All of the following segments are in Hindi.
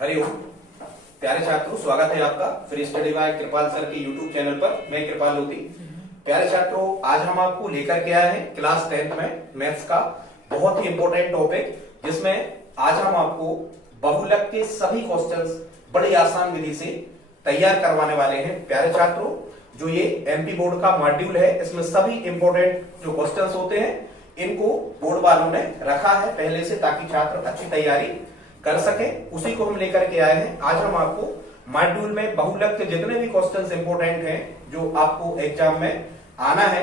हरिओम। प्यारे छात्रों, स्वागत है आपका free study by Kripal sir के यूट्यूब चैनल पर। मैं कृपाल लोधी। प्यारे छात्रों, आज हम आपको लेकर के आए हैं क्लास 10th में मैथ्स का बहुत ही इंपॉर्टेंट टॉपिक, जिसमें आज हम आपको बहुलक के सभी क्वेश्चंस बड़ी आसान विधि से तैयार करवाने वाले हैं। प्यारे छात्रों, जो ये एमपी बोर्ड का मॉड्यूल है, इसमें सभी इंपॉर्टेंट जो क्वेश्चंस होते हैं इनको बोर्ड वालों ने रखा है पहले से, ताकि छात्र अच्छी तैयारी कर सके। उसी को हम लेकर के आए हैं। आज हम आपको मॉड्यूल में बहुलक के जितने भी क्वेश्चंस इंपॉर्टेंट हैं जो आपको एग्जाम में आना है,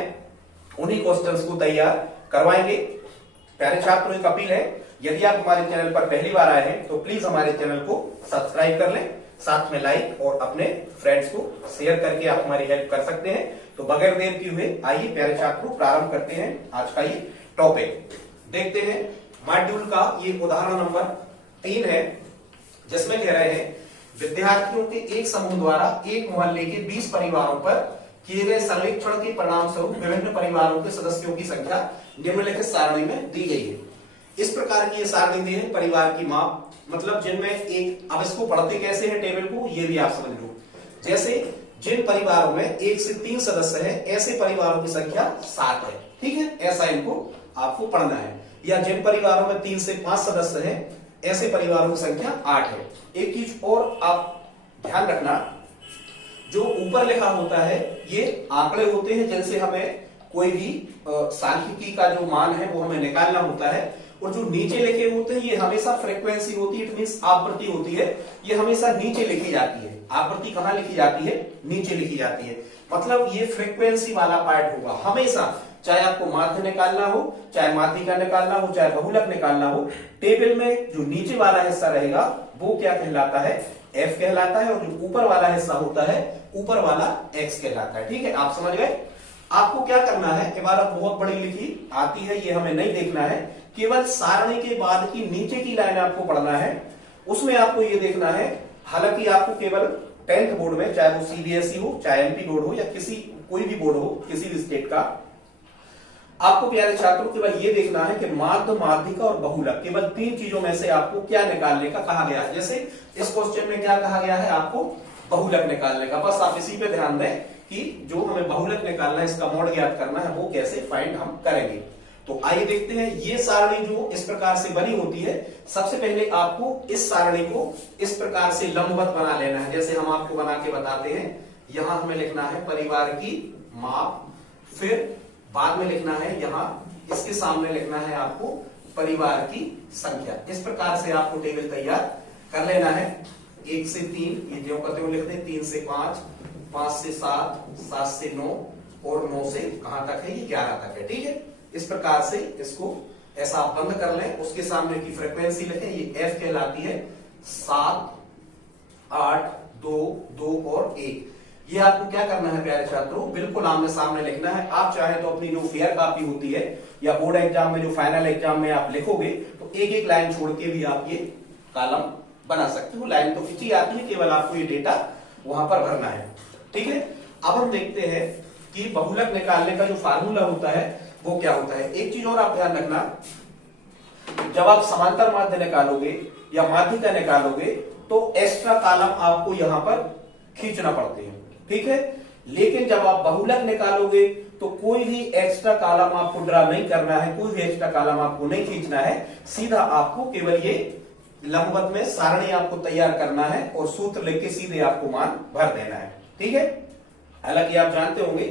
उन्हीं क्वेश्चंस को तैयार करवाएंगे। प्यारे छात्रों, एक अपील है, यदि आप हमारे चैनल पर पहली बार आए हैं तो प्लीज हमारे चैनल को सब्सक्राइब कर लें, साथ में लाइक और अपने फ्रेंड्स को शेयर करके आप हमारी हेल्प कर सकते हैं। तो बगैर देर किए हुए आइए प्यारे छात्रों प्रारंभ करते हैं आज का ये टॉपिक। देखते हैं मॉड्यूल का ये उदाहरण नंबर 3 है, जिसमें कह रहे हैं विद्यार्थियों के एक समूह द्वारा एक मोहल्ले के 20 परिवारों पर किए गए सर्वेक्षण के परिणाम स्वरूप विभिन्न परिवारों के सदस्यों की संख्या निम्नलिखित सारणी में दी गई है। इस प्रकार की ये सारणी दी है परिवार की माप, मतलब जिनमें एक, अब इसको पढ़ते कैसे है टेबल को, ये भी आप समझ लो। जैसे जिन परिवारों में 1 से 3 सदस्य है, ऐसे परिवारों की संख्या 7 है। ठीक है, ऐसा इनको आपको पढ़ना है। या जिन परिवारों में 3 से 5 सदस्य है, ऐसे परिवारों की संख्या 8 है। एक चीज और आप ध्यान रखना, जो ऊपर लिखा होता है ये आंकड़े होते हैं, जिनसे हमें कोई भी सांख्यिकी का जो मान है वो हमें निकालना होता है। और जो नीचे लिखे होते हैं ये हमेशा फ्रीक्वेंसी होती है, इट मींस आवृत्ति होती है, ये हमेशा नीचे लिखी जाती है। आवृत्ति कहां लिखी जाती है? नीचे लिखी जाती है। मतलब ये फ्रीक्वेंसी वाला पार्ट होगा हमेशा, चाहे आपको माध्य निकालना हो, चाहे माध्यिका निकालना हो, चाहे बहुलक निकालना हो। टेबल में जो नीचे वाला हिस्सा रहेगा वो क्या कहलाता है? एफ कहलाता है। और जो ऊपर वाला हिस्सा होता है, ऊपर वाला एक्स कहलाता है। ठीक है, आप समझ गए। आपको क्या करना है, इबारत बहुत बड़ी लिखी आती है, ये हमें नहीं देखना है। केवल सारणी के बाद की नीचे की लाइन आपको पढ़ना है, उसमें आपको ये देखना है। हालांकि आपको केवल 10th बोर्ड में, चाहे वो सीबीएसई हो, चाहे एमपी बोर्ड हो, या किसी कोई भी बोर्ड हो किसी भी स्टेट का, आपको प्यारे छात्रों केवल ये देखना है कि माध्य, माध्यिका और बहुलक, केवल 3 चीजों में से आपको क्या निकालने का कहा गया है। जैसे इस क्वेश्चन में क्या कहा गया है, आपको बहुलक निकालने का। बस आप इसी पे ध्यान दें कि जो हमें बहुलक निकालना है, इसका मोड ज्ञात करना है, वो कैसे फाइंड हम करेंगे। तो आइए देखते हैं। ये सारणी जो इस प्रकार से बनी होती है, सबसे पहले आपको इस सारणी को इस प्रकार से लंबवत बना लेना है, जैसे हम आपको बना के बताते हैं। यहां हमें लिखना है परिवार की माप, फिर बाद में लिखना है, यहां इसके सामने लिखना है आपको परिवार की संख्या। इस प्रकार से आपको टेबल तैयार कर लेना है। 1 से 3 ये जो करते हुए लिखते हैं, 3 से 5, 5 से 7, 7 से 9 और 9 से कहां तक है? ये 11 तक है। ठीक है, इस प्रकार से इसको ऐसा आप बंद कर लें। उसके सामने की फ्रीक्वेंसी लिखें, ये एफ कहलाती है। 7, 8, 2, 2 और 1। ये आपको क्या करना है प्यारे छात्रों, बिल्कुल आमने सामने लिखना है। आप चाहे तो अपनी जो फेयर कॉपी होती है या बोर्ड एग्जाम में, जो फाइनल एग्जाम में आप लिखोगे, तो एक एक लाइन छोड़ के भी आप ये कॉलम बना सकते हो। लाइन तो खींची आती है, केवल आपको ये डेटा वहां पर भरना है। ठीक है, अब हम देखते हैं कि बहुलक निकालने का जो फार्मूला होता है वो क्या होता है। एक चीज और आप ध्यान रखना, जब आप समांतर माध्य निकालोगे या माध्यिका निकालोगे तो एक्स्ट्रा कॉलम आपको यहां पर खींचना पड़ते हैं। ठीक है, लेकिन जब आप बहुलक निकालोगे तो कोई भी एक्स्ट्रा कॉलम आपको ड्रा नहीं करना है, कोई भी एक्स्ट्रा कॉलम आपको नहीं खींचना है। सीधा आपको केवल ये लंबवत में सारणी आपको तैयार करना है और सूत्र लिख के सीधे आपको मान भर देना है। ठीक है, हालांकि आप जानते होंगे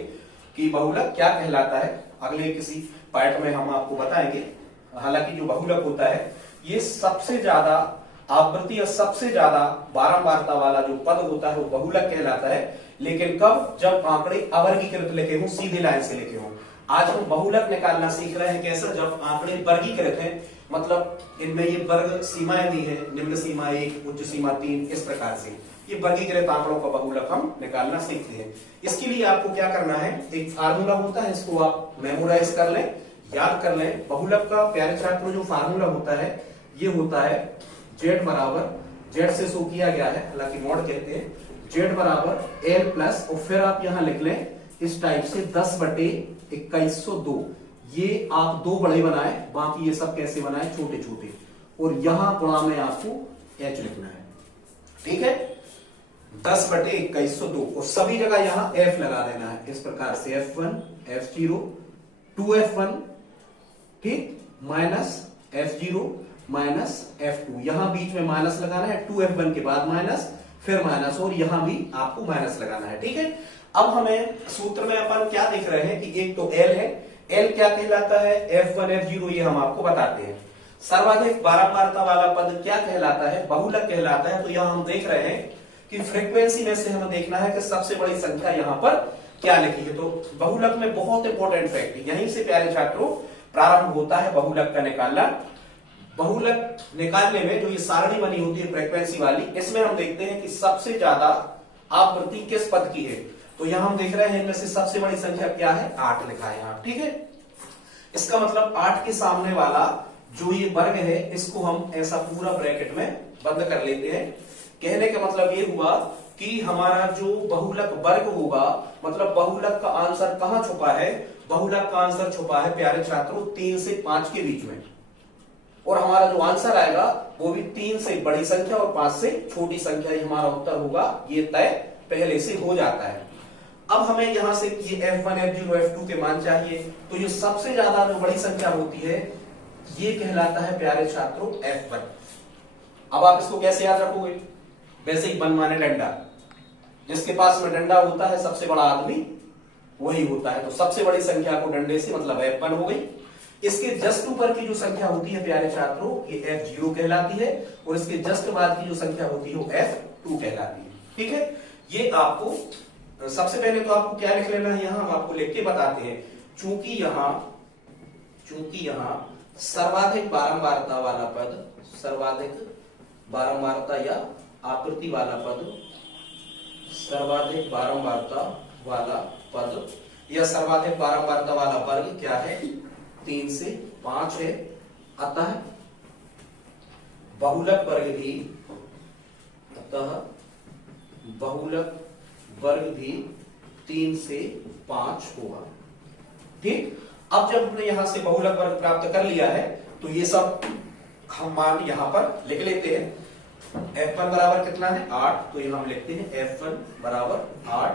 कि बहुलक क्या कहलाता है, अगले किसी पार्ट में हम आपको बताएंगे। हालांकि जो बहुलक होता है ये सबसे ज्यादा आवृत्ति और सबसे ज्यादा बारंबारता वाला जो पद होता है वो बहुलक कहलाता है। लेकिन कब? जब आंकड़े अवर्गीकृत लिखे हों, सीधे लाइन से लिखे हों। आज हम बहुलक निकालना सीख रहे हैं कैसे, जब आंकड़े वर्गीकृत हैं, मतलब इनमें ये वर्ग सीमाएं दी है, निम्न सीमा 1, उच्च सीमा 3, इस प्रकार से ये वर्गीकृत आंकड़ों का बहुलक हम निकालना सीखते हैं। इसके लिए आपको क्या करना है, एक फार्मूला होता है, इसको आप मेमोराइज कर लें, याद कर लें। बहुलक का प्यारे छात्रों जो फार्मूला होता है ये होता है z बराबर, z से शो किया गया है, हालांकि मॉड कहते हैं, z बराबर l प्लस, और फिर आप यहां लिख लें इस टाइप से 10/2102। ये आप 2 बड़े बनाए, बाकी ये सब कैसे बनाए? छोटे छोटे। और यहां गुणा में आपको h लिखना है। ठीक है, 10/2102 और सभी जगह यहां f लगा देना है इस प्रकार से f1 f0 2f1 ठीक माइनस f0 माइनस f2 यहां बीच में माइनस लगाना है 2f1 के बाद माइनस फिर माइनस और यहां भी आपको माइनस लगाना है। ठीक है, अब हमें सूत्र में अपन क्या देख रहे हैं कि एक तो L है, L क्या कहलाता है f1 f0 ये हम आपको बताते हैं। सर्वाधिक बारंबारता वाला पद क्या कहलाता है, बहुलक कहलाता है। तो यहां हम देख रहे हैं कि फ्रीक्वेंसी में से हमें देखना है कि सबसे बड़ी संख्या यहां पर क्या लिखी है। तो बहुलक में बहुत इंपॉर्टेंट फैक्ट यहीं से प्यारे छात्रों प्रारंभ होता है बहुलक का निकालना। बहुलक निकालने में जो ये सारणी बनी होती है फ्रीक्वेंसी वाली, इसमें हम देखते हैं कि सबसे ज्यादा आवृत्ति किस पद की है। तो यहां हम देख रहे हैं इनमें से सबसे बड़ी संख्या क्या है, 8 लिखा है यहां। ठीक है, इसका मतलब 8 के सामने वाला जो ये वर्ग है इसको हम ऐसा पूरा ब्रैकेट में बंद कर लेते हैं। कहने का मतलब ये हुआ कि हमारा जो बहुलक वर्ग होगा, मतलब बहुलक का आंसर कहां छुपा है, बहुलक का आंसर छुपा है प्यारे छात्रों 3 से 5 के बीच में। और हमारा जो आंसर आएगा वो भी 3 से बड़ी संख्या और 5 से छोटी संख्या ही हमारा उत्तर होगा, ये तय पहले से हो जाता है। अब हमें यहां से ये f1 f0 f2 के मान चाहिए। तो ये सबसे ज्यादा जो बड़ी संख्या होती है ये कहलाता है प्यारे छात्रों f1। अब आप इसको कैसे याद रखोगे, वैसे ही 1 माने डंडा, जिसके पास में डंडा होता है सबसे बड़ा आदमी वही होता है। तो सबसे बड़ी संख्या को डंडे से मतलब f1 हो गई। इसके जस्ट ऊपर की जो संख्या होती है प्यारे छात्रों ये f0 कहलाती है और इसके जस्ट बाद की जो संख्या होती है वो f2 कहलाती है। ठीक है, ये आपको सबसे पहले तो आपको क्या लिख लेना है, यहां हम आपको लिख के बताते हैं। चूंकि यहां सर्वाधिक बारंबारता वाला पद, सर्वाधिक बारंबारता या आवृत्ति वाला पद, सर्वाधिक बारंबारता वाला पद या सर्वाधिक बारंबारता वाला वर्ग क्या है, 3 से 5 है। अतः बहुलक वर्ग भी 3 से 5 होगा। ठीक, अब जब हमने यहां से बहुलक वर्ग प्राप्त कर लिया है तो ये सब हम मान यहां पर लिख लेते हैं। f1 बराबर कितना है 8, तो यहां हम लिखते हैं f1 बराबर 8।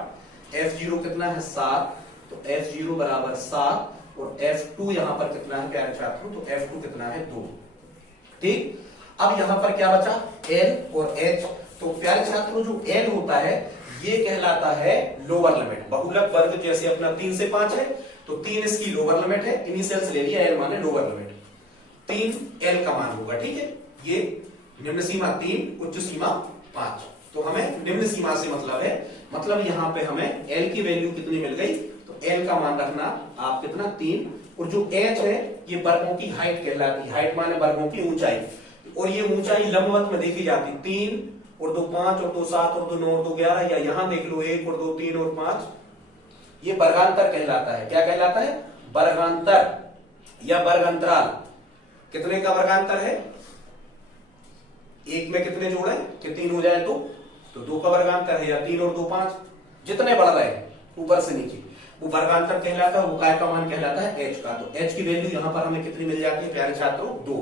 f0 कितना है 7, तो f0 बराबर 7 और f2 यहां पर कितना है प्यारे छात्रों, तो f2 कितना है 2। ठीक, अब यहां पर क्या बचा L और H। तो प्यारे छात्रों जो L होता है ये कहलाता है लोअर लिमिट। बहुलक वर्ग जैसे अपना 3 से 5 है तो 3 इसकी लोअर लिमिट है, इनिशियल्स ले लिया, L माने लोअर लिमिट, 3 L का मान होगा। ठीक है, ये निम्न सीमा 3 उच्च सीमा 5। तो हमें निम्न सीमा से मतलब है, मतलब यहां पे हमें L की वैल्यू कितनी मिल गई, तो L का मान रखना आप कितना 3। और जो H है ये वर्गों की हाइट कहलाती है, हाइट माने वर्गों की ऊंचाई, और ये ऊंचाई लंबवत में देखी जाती, 3 और 2 5 और 2 7 और 2 9 और 2 11, या यहां देख लो 1 और 2 3 और 5, ये वर्गांतर कहलाता है। क्या कहलाता है, वर्गांतर या वर्गांतराल। कितने का वर्गांतर है, एक में कितने जोड़े कि 3 हो जाए तो 2 का वर्गांतर है, या 3 और 2 5, जितने बढ़ रहे ऊपर से नीचे वो वर्गांतर कहलाता है। वो काय का मान कहलाता है h का। तो h की वैल्यू यहां पर हमें कितनी मिल जाती है प्यारे छात्रों 2।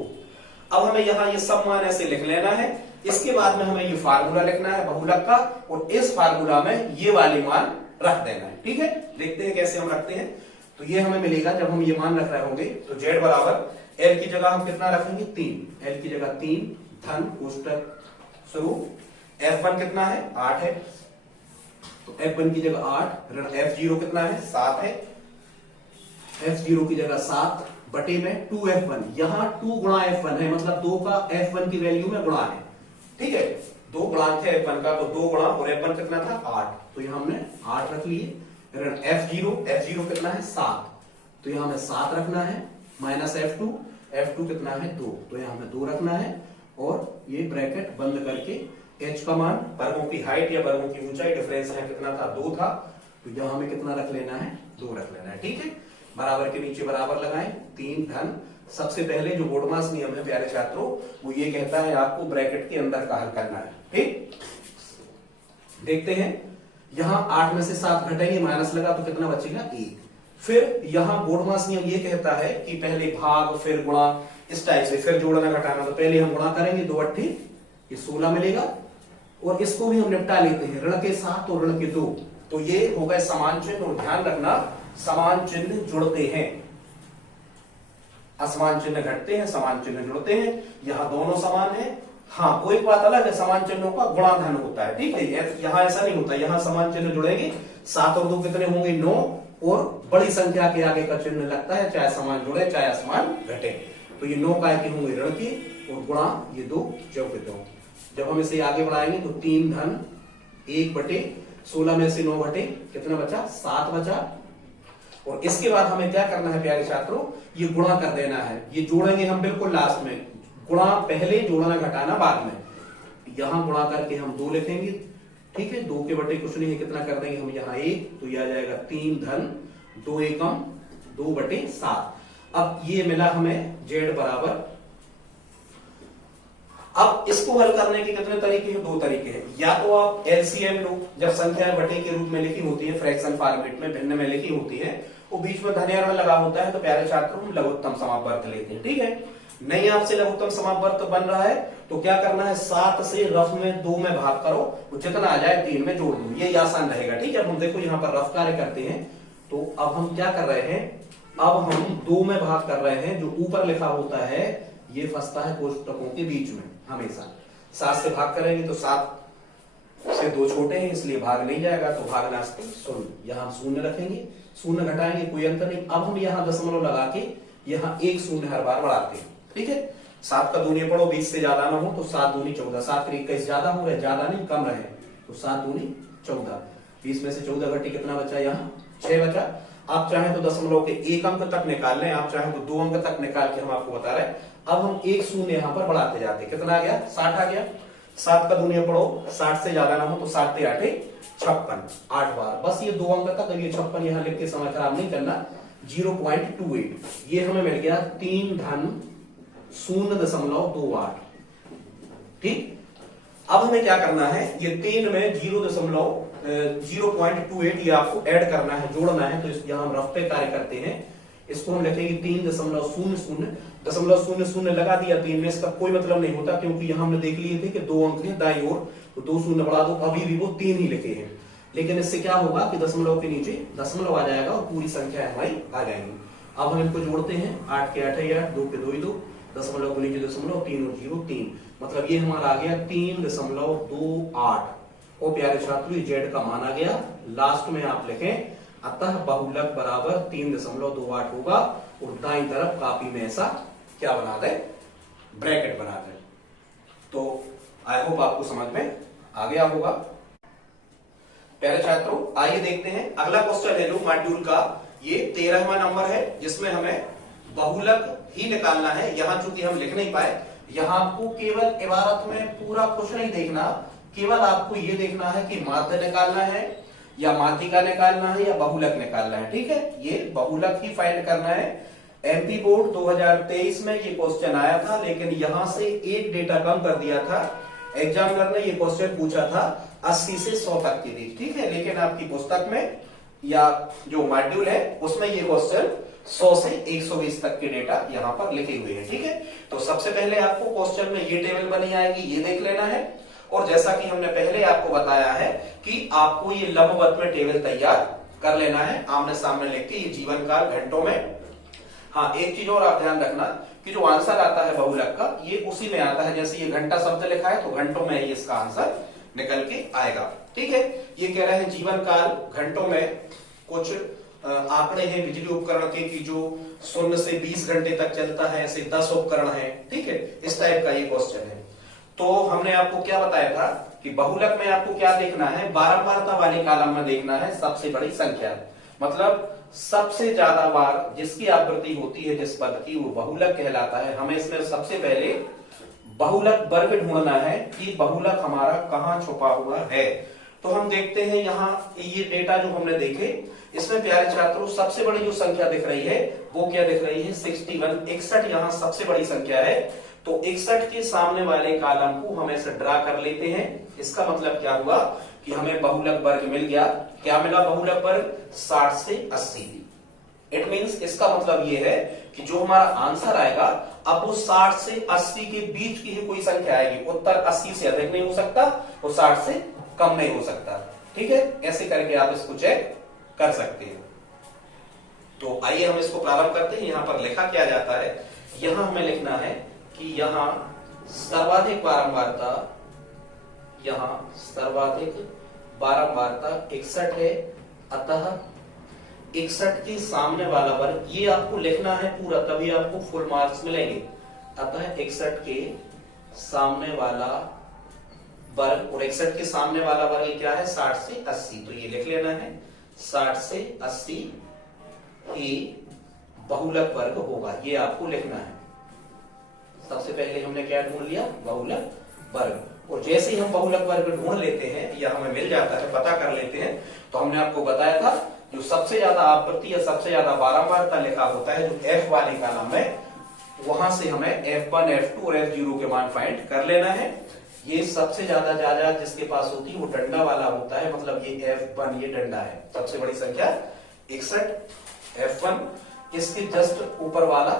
अब हमें यहां ये सब मान ऐसे लिख लेना है। इसके बाद में हमें ये फार्मूला लिखना है बहुलक का, और इस फार्मूला में ये वाले मान रख देना है। ठीक है, देखते हैं कैसे हम रखते हैं। तो ये हमें मिलेगा जब हम ये मान रख रहे होंगे, तो z बराबर L की जगह हम कितना रखेंगे 3, L की जगह 3 धन कोष्टक शुरू, f1 कितना है 8 है, तो f1 की जगह 8 ऋण f0 कितना है 7 है, f0 की जगह 7 बटे में 2f1, यहां 2 गुणा f1 है, मतलब 2 का f1 की वैल्यू में गुणा है। ठीक है, 2 गुणांक है f1 का, तो 2 गुणा और f1 कितना था 8, तो यहां हमने 8 रख लिए। ऋण f0 कितना है 7, तो यहां हमें 7 रखना है, माइनस f2 कितना है 2, तो यहां हमें 2 रखना है। और ये ब्रैकेट बंद करके h का मान, वर्गों की हाइट या वर्गों की ऊंचाई डिफरेंस है कितना था 2 था, तो यहां हमें कितना रख लेना है 2 रख लेना है। ठीक है, बराबर के नीचे बराबर लगाएं, 3 धन, सबसे पहले जो बोडमास नियम है प्यारे छात्रों वो ये कहता है आपको ब्रैकेट के अंदर का हल करना है। ठीक, देखते हैं यहां 8 में से 7 घटाएंगे, माइनस लगा तो कितना बचेगा 1। फिर यहां बोडमास नियम ये कहता है कि पहले भाग फिर गुणा, इस टाइप से, फिर जोड़ना घटाना, तो पहले हम गुणा करेंगे 2 8 ये 16 मिलेगा, और इसको भी हम निपटा लेते हैं, ऋण के 7 और ऋण के 2। तो ये हो गए समान चिन्ह, और ध्यान रखना समान चिन्ह जुड़ते हैं, असमान चिन्ह घटते हैं, समान चिन्ह जुड़ते हैं। यहां दोनों समान है। हाँ, वो एक बात अलग है, समान चिन्हों का गुणाधन होता है, ठीक है। यहां ऐसा नहीं होता, यहां समान चिन्ह जुड़ेंगे, 7 और 2 कितने होंगे, 9, और बड़ी संख्या के आगे का चिन्ह लगता है, चाहे समान जुड़े चाहे असमान घटे। तो ये 9 काय के होंगे, ऋण के, और गुणा ये 2 चौके 2। जब हम इसे आगे बढ़ाएंगे तो 3 धन 1/16 में से 9 घटे, कितना बचा, 7 बचा। और इसके बाद हमें क्या करना है प्यारे छात्रों, ये गुणा कर देना है। ये जोड़ेंगे हम बिल्कुल लास्ट में, गुणा पहले, जोड़ना घटाना बाद में। यहां गुणा करके हम 2 लिखेंगे, ठीक है। 2 के बटे कुछ नहीं है, कितना कर देंगे हम यहाँ 1, तो यह आ जाएगा 3 धन 2 एकम 2/7। अब ये मिला हमें z बराबर। अब इसको हल करने के कितने तरीके हैं, 2 तरीके हैं। या तो आप एलसीएम लो, जब संख्या बटे के रूप में लिखी होती है, फ्रैक्शन फॉर्मेट में भिन्न में लिखी होती है, वो बीच में धन या ऋण लगा होता है, तो प्यारे छात्रों हम लघुत्तम समापवर्त लेते हैं, ठीक है। नहीं आपसे लघुत्तम समापवर्त बन रहा है तो क्या करना है, 7 से रफ में 2 में भाग करो, जितना आ जाए 3 में जोड़ दो, ये आसान रहेगा, ठीक है। अब हम देखो यहाँ पर रफ कार्य करते हैं, तो अब हम क्या कर रहे हैं, अब हम 2 में भाग कर रहे हैं। जो ऊपर लिखा होता है ये फंसता है कोष्टकों के बीच में हमेशा। 7 से भाग करेंगे तो 7 से 2 छोटे हैं, इसलिए भाग नहीं जाएगा, तो भाग नास्ते 0। यहाँ हम 0 रखेंगे, 0 घटाएंगे, कोई अंतर नहीं। अब हम यहाँ दशमलव लगा के यहाँ 1 0 हर बार बढ़ाते हैं, ठीक है। 7 का दूनी पढ़ो, 20 से ज्यादा ना हो तो 7 दूनी 14, 7 के 21 ज्यादा हो रहे, ज्यादा नहीं कम रहे, तो 7 दूनी 14। 20 में से 14 घटी, कितना बचा, यहाँ 6 बचा। आप चाहें तो दशमलव के 1 अंक तक निकाल लें, आप चाहें तो 2 अंक तक निकाल के हम आपको बता रहे हैं। अब हम 1 0 यहाँ पर बढ़ाते जाते, कितना आ गया, 60 आ गया। 7 का दूनी पढ़ो, 60 से ज्यादा ना हो तो 7 से 8 56, 8 बार, बस ये 2 अंक तक। ये 56 यहाँ लिख के समय खराब नहीं करना, 0.28 ये हमें मिल गया 3 धन 0.28, ठीक। अब हमें क्या करना है, ये 3 में 0.28 ये आपको ऐड करना है, जोड़ना है। तो यहां हम रफ पे कार्य करते हैं, इसको हम लिखेंगे 3.00 लगा दिया 3 में, इसका कोई मतलब नहीं होता, क्योंकि यहां हमने देख लिए थे कि 2 अंक है दाईं ओर, तो 2 शून्य बढ़ा दो, अभी भी वो 3 ही लिखे हैं। लेकिन इससे क्या होगा कि दशमलव के नीचे दशमलव आ जाएगा और पूरी संख्या हमारी आ जाएंगी। अब हम इनको जोड़ते हैं, 8 के 8 है 8, 2 के 2 ही 2, दशमलव के नीचे दशमलव, 3 और 0 3, मतलब ये हमारा आ गया 3.28। और प्यारे छात्रों ये जेड का मान आ गया। लास्ट में आप लिखें, अतः बहुलक बराबर 3.28 होगा, और दाईं तरफ कॉपी में ऐसा क्या बना दे, ब्रैकेट बना दे। तो आई होप आपको समझ में आ गया होगा। प्यारे छात्रों आइए देखते हैं अगला क्वेश्चन है जो मॉड्यूल का, ये 13वां नंबर है, जिसमें हमें बहुलक ही निकालना है। यहां चूंकि हम लिख नहीं पाए, यहां आपको केवल इबारत में पूरा कुछ नहीं देखना, केवल आपको ये देखना है कि माध्य निकालना है या माध्यिका निकालना है या बहुलक निकालना है, ठीक है। ये बहुलक ही फाइंड करना है। एमपी बोर्ड 2023 में ये क्वेश्चन आया था, लेकिन यहां से एक डेटा कम कर दिया था। एग्जामिनर ने ये क्वेश्चन पूछा था 80 से 100 तक के बीच, ठीक है। लेकिन आपकी पुस्तक में या जो मॉड्यूल है उसमें ये क्वेश्चन 100 से 120 तक के डेटा यहाँ पर लिखे हुए हैं, ठीक है। तो सबसे पहले आपको क्वेश्चन में ये टेबल बनी आएगी, ये देख लेना है। और जैसा कि हमने पहले आपको बताया है कि आपको ये लंबवत में टेबल तैयार कर लेना है, आमने सामने लिख के, ये जीवन काल घंटों में। हाँ, एक चीज और आप ध्यान रखना कि जो आंसर आता है बहुलक का, ये उसी में आता है, जैसे ये घंटा शब्द लिखा है तो घंटों में ही इसका आंसर निकल के आएगा, ठीक है। ये कह रहे हैं जीवन काल घंटों में, कुछ आंकड़े हैं बिजली उपकरण के कि जो 0 से 20 घंटे तक चलता है, ऐसे 10 उपकरण हैं, ठीक है। इस टाइप का ये क्वेश्चन है। तो हमने आपको क्या बताया था कि बहुलक में आपको क्या देखना है, बारंबारता वाले कॉलम में देखना है सबसे बड़ी संख्या, मतलब सबसे ज्यादा बार जिसकी आवृत्ति होती है जिस पद की, वो बहुलक कहलाता है। हमें इसमें सबसे पहले बहुलक वर्ग ढूंढना है कि बहुलक हमारा कहां छुपा हुआ है। तो हम देखते हैं यहाँ ये डेटा जो हमने देखे, इसमें प्यारे छात्रों सबसे बड़ी जो संख्या दिख रही है वो क्या दिख रही है, 61, 61 यहाँ सबसे बड़ी संख्या है। तो 61 के सामने वाले कॉलम को हम ऐसे ड्रा कर लेते हैं। इसका मतलब क्या हुआ कि हमें बहुलक वर्ग मिल गया। क्या मिला बहुलक वर्ग, 60 से 80, इट मींस इसका मतलब ये है कि जो हमारा आंसर आएगा अब वो 60 से 80 के बीच की ही कोई संख्या आएगी। उत्तर 80 से अधिक नहीं हो सकता, वो 60 से कम नहीं हो सकता। ठीक है, ऐसे करके आप इसको चेक कर सकते हैं। तो आइए हम इसको प्रारंभ करते हैं। यहां पर लिखा क्या जाता है, यहां हमें लिखना है कि यहां सर्वाधिक बारंबारता, यहां सर्वाधिक बारंबारता 61 है, अतः 61 के सामने वाला वर्ग, ये आपको लिखना है पूरा, तभी आपको फुल मार्क्स मिलेंगे। अतः 61 के सामने वाला वर्ग, और 61 के सामने वाला वर्ग क्या है 60 से 80, तो ये लिख लेना है 60 से 80 ही बहुलक वर्ग होगा, ये आपको लिखना है। सबसे पहले हमने क्या ढूंढ लिया, बहुलक वर्ग। और जैसे ही हम बहुलक वर्ग ढूंढ लेते हैं या हमें मिल जाता है, पता कर लेते हैं, तो हमने आपको बताया था जो सबसे ज्यादा आवृत्ति या सबसे ज्यादा बारंबारता लिखा होता है, जो एफ वाले कॉलम में, वहां से हमें F1, F2 और F0 के मान फाइंड कर लेना है। ये सबसे ज्यादा जिसके पास होती है वो डंडा वाला होता है, मतलब ये F1 ये डंडा है, सबसे बड़ी संख्या 61 F1, इसके जस्ट ऊपर वाला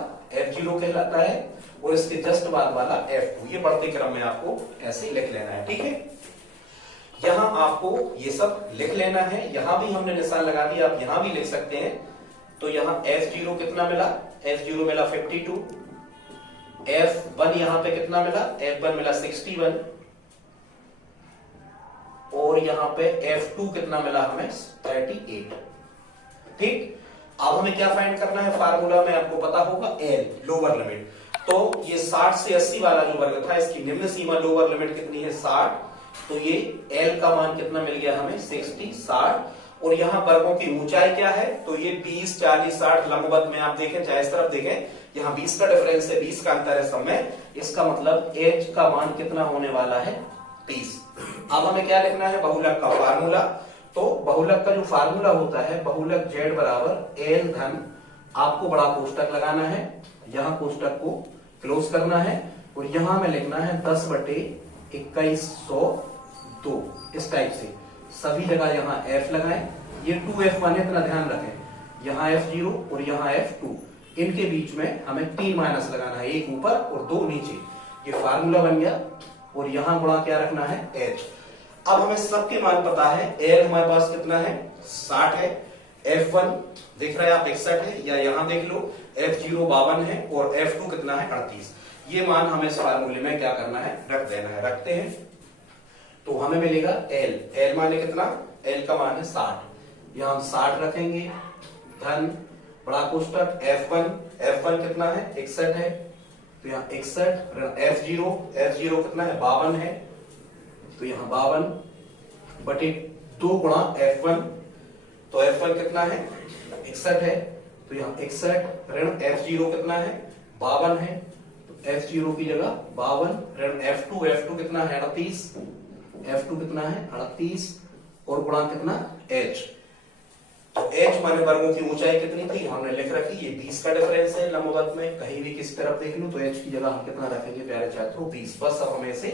F0 कहलाता है, और इसके जस्ट बाद वाला F2। ये बढ़ते क्रम में आपको ऐसे लिख लेना है। ठीक है, यहां आपको ये सब लिख लेना है। यहां भी हमने निशान लगा दिया, आप यहां भी लिख सकते हैं। तो यहां F0 कितना मिला, F0 मिला 52, F1 यहां पे कितना मिला, F1 मिला 61, और यहां पे F2 कितना मिला हमें 38। ठीक, अब हमें क्या फाइंड करना है, फार्मूला में आपको पता होगा L, लोअर लिमिट। तो ये 60 से 80 वाला जो वर्ग था, इसकी निम्न सीमा लोअर लिमिट कितनी है 60, तो ये L का मान कितना मिल गया हमें 60, 60। और यहाँ वर्गों की ऊंचाई क्या है, तो ये 20, 40, 60 लंबवत में आप देखें, चाहे इस तरफ देखें, यहाँ 20 का डिफरेंस है, 20 का अंतर है सब में। इसका मतलब H का मान कितना होने वाला है 30। अब हमें क्या लिखना है, बहुलक का फार्मूला। तो बहुलक का जो फार्मूला होता है, बहुलक Z बराबर L धन, आपको बड़ा कोष्टक लगाना है, यहाँ कोष्टक को क्लोज करना है, और यहां में लिखना है 10/2102, इस टाइप से सभी जगह यहाँ F लगाएं। ये 2F1 है, इतना ध्यान रखें, यहाँ F0 और यहाँ F2, इनके बीच में हमें 3 माइनस लगाना है, एक ऊपर और 2 नीचे। ये फार्मूला बन गया, और यहां गुणा क्या रखना है H। अब हमें सबके मान पता है, L हमारे पास कितना है 60 है, F1 देख रहे हैं आप 61 है, या यहां देख लो F0 52 है, और F2 कितना है 38। ये मान हमें इस फार्मूले में क्या करना है, रख देना है। रखते हैं तो हमें मिलेगा L माने कितना, L का मान है 60, यहां हम 60 रखेंगे, धन बड़ा कोष्टक F1 कितना है 61 है, तो यहाँ 61, F0 कितना है 52 है, तो यहाँ 52/2 गुणा F1, तो F1 कितना है 61 है, तो यहाँ 61 ऋण F0 कितना है 52 है, तो F0 की जगह 52 ऋण F2 कितना है 38, F2 कितना है 38, और गुणा कितना H। तो H माने वर्गों की ऊंचाई कितनी थी हमने लिख रखी, ये 20 का डिफरेंस है लंबवत में, कहीं भी किसी तरफ देख लो, तो H की जगह हम कितना रखेंगे प्यारे छात्रों 20। बस अब हमें इसे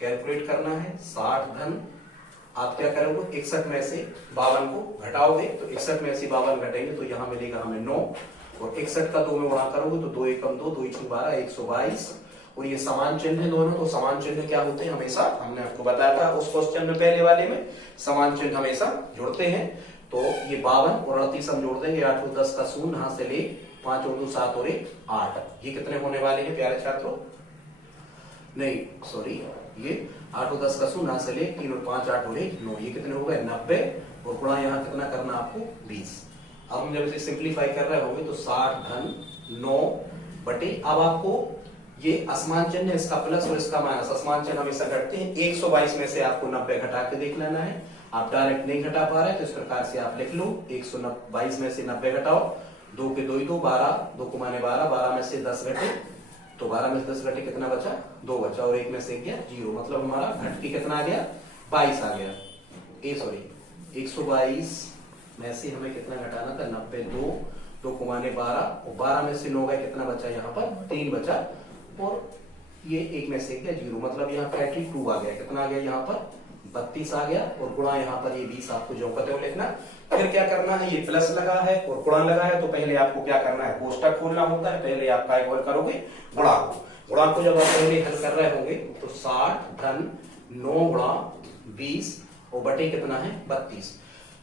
कैलकुलेट करना है। 60 धन, आप क्या करोगे 61 में से 52 को घटाओगे, तो 61 में से 52 घटेंगे तो यहाँ मिलेगा हमें 9, और 61 का 2 में गुणा करोगे तो 2 एकम 2, 2 × 12 122, और ये समान चिन्ह है दोनों। तो समान चिन्ह क्या होते हैं हमेशा, हमने आपको बताया था उस क्वेश्चन में पहले वाले में, समान चिन्ह हमेशा जुड़ते हैं। तो ये 52 और 38 हम जोड़ देंगे, 8 और 10 का 0, यहाँ से ले 5 और 2 7 और 1 8, ये कितने होने वाले हैं प्यारे छात्रों, नहीं सॉरी, ये 8 और 10 का 0, यहाँ से ले 3 और 5 8 और 1 9, ये कितने हो गए 90, और गुणा यहाँ कितना करना आपको 20। अब हम जब इसे सिंप्लीफाई कर रहे होंगे तो 60 धन 9 बटे, अब आपको ये असमान चिन्ह, इसका प्लस और इसका माइनस, असमान चिन्ह हमेशा घटते हैं। 122 में से आपको 90 घटा के देख लेना है, आप डायरेक्ट नहीं घटा पा रहे तो इस प्रकार से आप लिख लो, 122 में से 90 घटाओ, 2 के 2 ही 2, 12, 2 को माने 12, 12 में से 10 घटे, तो 12 में से 10 घटे कितना बचा 2 बचा, और 1 में से गया 0, मतलब हमारा घट के कितना आ गया 22 आ गया, 122 में से हमें कितना घटाना था 90, 2 को माने 12, और 12 में से 9 गए, कितना बचा यहाँ पर 3 बचा, और ये 1 में से गया 0, मतलब यहाँ 32 आ गया, कितना आ गया यहाँ पर 32 आ गया और गुणा यहाँ पर ये 20 आपको जो कहते हो लिखना। फिर क्या करना है, ये प्लस लगा है और गुणा लगा है, तो पहले आपको क्या करना है, कोष्टक खोलना होता है। पहले आप काय हल करोगे, गुणा को जब आप पहले हल कर रहे होंगे तो 60 धन 9 गुणा 20 और बटे कितना है 32।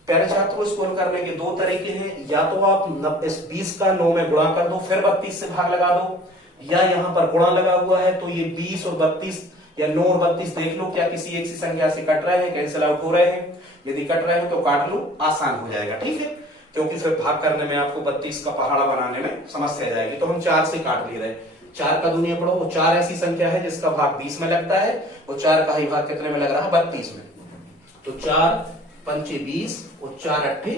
प्यारे छात्रों, इसको हल करने के दो तरीके हैं, या तो आप इस 20 का 9 में गुणा कर दो फिर 32 से भाग लगा दो, या यहाँ पर गुणा लगा हुआ है तो ये 20 और 32 या 9 और 32 देख लो क्या किसी एक सी संख्या से कट रहे हैं, कैंसिल आउट हो रहे हैं। यदि कट रहे हैं तो काट लो, आसान हो जाएगा, ठीक है, क्योंकि फिर भाग करने में आपको 32 का पहाड़ा बनाने में समस्या जाएगी। तो हम 4 से काट ले रहे हैं। 4 का दूनी पढ़ो, वो 4 ऐसी संख्या है जिसका भाग 20 में लगता है और 4 का ही भाग कितने में लग रहा है, 32 में। तो 4 पंचे 20 और 4 अट्ठे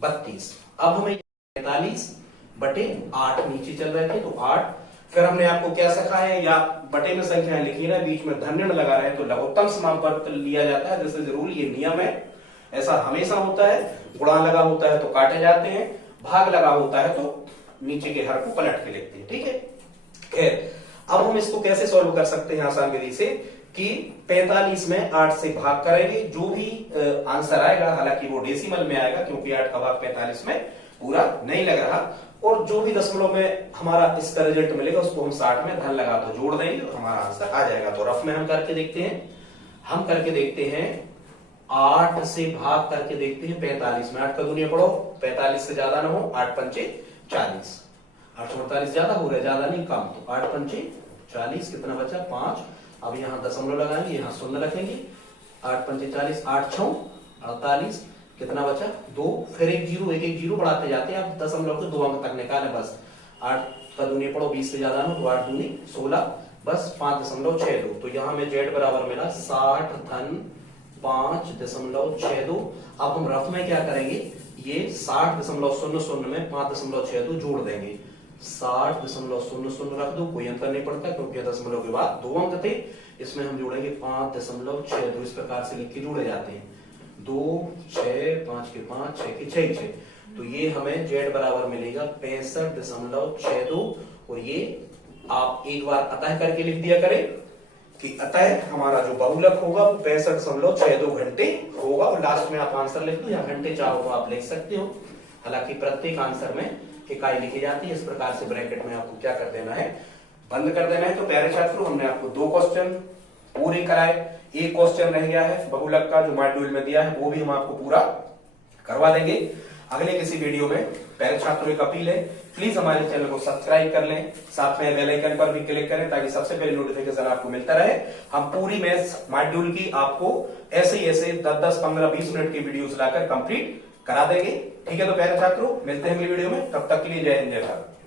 32। अब हमें 45 बटे 8 नीचे चल रहे थे तो 8। फिर हमने आपको क्या सिखाया है, या बटे में संख्या लिखी है, बीच में धन ऋण लगा रहे हैं तो लघुत्तम समापवर्त लिया जाता है। दिस इज रूल, ये नियम है, ऐसा हमेशा होता है। गुणा लगा होता है तो काटे जाते हैं, भाग लगा होता है तो नीचे के हर को पलट के लिखते हैं, ठीक है। खैर, अब हम इसको कैसे सॉल्व कर सकते हैं आसान विधि से, कि 45 में 8 से भाग करेंगे, जो भी आंसर आएगा, हालांकि वो डेसिमल में आएगा क्योंकि 8 का भाग 45 में पूरा नहीं लग रहा, और जो भी दशमलव में हमारा इसका रिजल्ट मिलेगा उसको हम 60 में धन लगा तो जोड़ देंगे और हमारा आंसर आ जाएगा। तो रफ में हम करके देखते हैं 8 से भाग करके देखते हैं 45 में। 8 का दूनिया पढ़ो, 45 से ज्यादा ना हो, 8 पंचे 40, 8 48 ज्यादा हो रहा है, ज्यादा नहीं कम, तो 8 पंचे 40 कितना बचा 5। अब यहाँ दशमलव लगाएंगे, यहाँ शून्य रखेंगे, 8 पंचे 40, 8 6 48 कितना बचा 2, फिर एक जीरो बढ़ाते जाते हैं। आप दशमलव के 2 अंक तक निकाले बस। 8 का दूनी पढ़ो, 20 से ज्यादा ना तो 8 दूनी 16, बस 5.62। तो यहाँ में जेड बराबर मिला 60 धन 5.62। अब हम रफ में क्या करेंगे, ये 60.00 में 5.62 जोड़ देंगे। 60.00 रख दो, कोई अंतर नहीं पड़ता क्योंकि दशमलव के बाद 2 अंक थे, इसमें हम जोड़ेंगे 5.62। इस प्रकार से लिख के जोड़े जाते हैं, 2 6 5 के 5 6 के 6। तो ये हमें जेड बराबर मिलेगा 65.62। और ये आप एक बार अतः करके लिख दिया करें कि अतः हमारा जो बहुलक होगा वो 65.62 घंटे होगा, और लास्ट में आप आंसर लिख दो, या घंटे चाहो तो आप लिख सकते हो। हालांकि प्रत्येक आंसर में इकाई लिखी जाती है। इस प्रकार से ब्रैकेट में आपको क्या कर देना है, बंद कर देना है। तो प्यारे छात्रों, हमने आपको 2 क्वेश्चन पूरे कराए, एक क्वेश्चन रह गया है बहुलक का जो मॉड्यूल में दिया है, वो भी हम आपको पूरा करवा देंगे अगले किसी वीडियो में। प्यारे छात्रों, एक अपील है, प्लीज हमारे चैनल को सब्सक्राइब कर लें, साथ में बेल आइकन पर भी क्लिक करें ताकि सबसे पहले नोटिफिकेशन आपको मिलता रहे। हम पूरी मैथ्स मॉड्यूल की आपको ऐसे 10 15 20 मिनट की वीडियोस लाकर कंप्लीट करा देंगे, ठीक है। तो प्यारे छात्रों, मिलते हैं अगली वीडियो में, तब तक के लिए जय हिंद जय भारत।